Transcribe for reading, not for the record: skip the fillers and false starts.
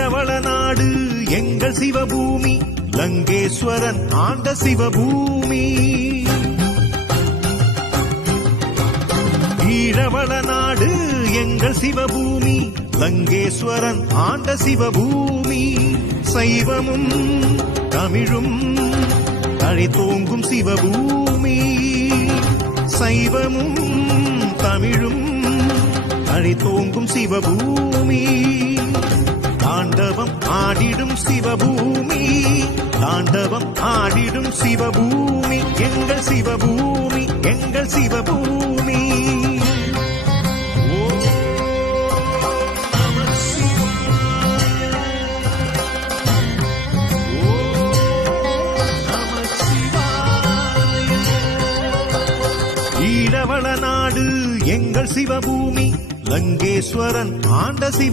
ஈழவள நாடு எங்கள் சிவபூமி, லங்கேஸ்வரன் ஆண்ட சிவபூமி. ஈழவள நாடு எங்கள் சிவபூமி, லங்கேஸ்வரன் ஆண்ட சிவபூமி. சைவமும் தமிழும் தழைத்தோங்கும் சிவபூமி. சைவமும் தமிழும் தழைத்தோங்கும் சிவபூமி. தாண்டவம் ஆடிடும் சிவபூமி, தாண்டவம் ஆடிடும் சிவபூமி. எங்கள் சிவபூமி, எங்கள் சிவபூமி. ஈழவள நாடு எங்கள் சிவபூமி, லங்கேஸ்வரன் ஆண்ட சிவ